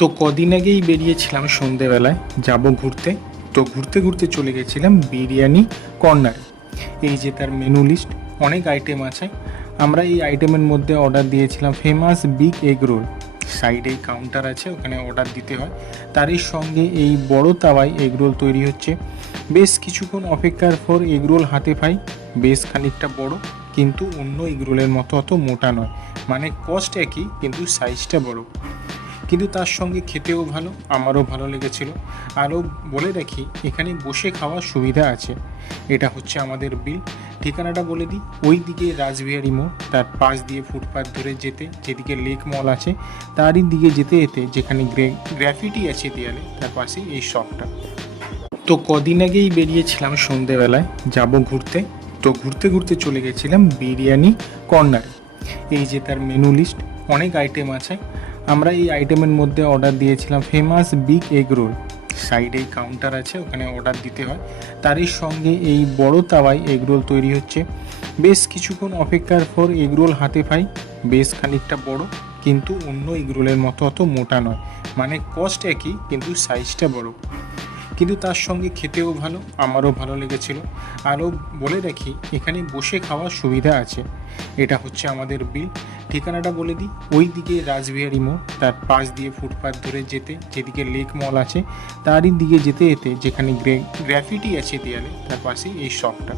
তো কদিন আগেই বেরিয়েছিলাম সন্ধেবেলায় যাব ঘুরতে। তো ঘুরতে ঘুরতে চলে গেছিলাম বিরিয়ানি কর্নারে। এই যে তার মেনু লিস্ট, অনেক আইটেম আছে। আমরা এই আইটেমের মধ্যে অর্ডার দিয়েছিলাম ফেমাস বিগ এগ রোল। সাইডে কাউন্টার আছে, ওখানে অর্ডার দিতে হয়। তারই সঙ্গে এই বড় তাওয়ায় এগ রোল তৈরি হচ্ছে। বেশ কিছুক্ষণ অপেক্ষার পর এগ রোল হাতে পাই। বেশ খানিকটা বড়, কিন্তু অন্য এগ রোলের মতো অত মোটা নয়। মানে কস্ট একই, কিন্তু সাইজটা বড়। কিন্তু তার সঙ্গে খেতেও ভালো, আমারও ভালো লেগেছিল। আরও বলে রাখি, এখানে বসে খাওয়ার সুবিধা আছে। এটা হচ্ছে আমাদের বিল। ঠিকানাটা বলে দিই, ওই দিকে রাসবিহারী মোড়, তার পাশ দিয়ে ফুটপাথ ধরে যেতে যেদিকে লেক মল আছে, তারই দিকে যেতে যেতে যেখানে গ্রাফিটি আছে দেয়ালে, তার পাশেই এই শপটা। তো কদিন আগেই বেরিয়েছিলাম সন্ধেবেলায় যাব ঘুরতে। তো ঘুরতে ঘুরতে চলে গেছিলাম বিরিয়ানি কর্নারে। এই যে তার মেনু লিস্ট, অনেক আইটেম আছে। আমরা এই আইটেমের মধ্যে অর্ডার দিয়েছিলাম ফেমাস বিগ এগ রোল। সাইডে কাউন্টার আছে, ওখানে অর্ডার দিতে হয়। তারই সঙ্গে এই বড় তাওয়ায় এগ রোল তৈরি হচ্ছে। বেশ কিছুক্ষণ অপেক্ষার পর এগ রোল হাতে পাই। বেশ খানিকটা বড়, কিন্তু অন্য এগ রোলের মতো অত মোটা নয়। মানে কস্ট একই, কিন্তু সাইজটা বড়। কিন্তু তার সঙ্গে খেতেও ভালো, আমারও ভালো লেগেছিল। আরও বলে রাখি, এখানে বসে খাওয়ার সুবিধা আছে। এটা হচ্ছে আমাদের বিল। ঠিকানাটা বলে দিই, ওই দিকে রাসবিহারী মোড়, তার পাশ দিয়ে ফুটপাথ ধরে যেতে যেদিকে লেক মল আছে, তারই দিকে যেতে যেতে যেখানে গ্রাফিটি আছে দেয়ালে, তার পাশেই এই শপটা।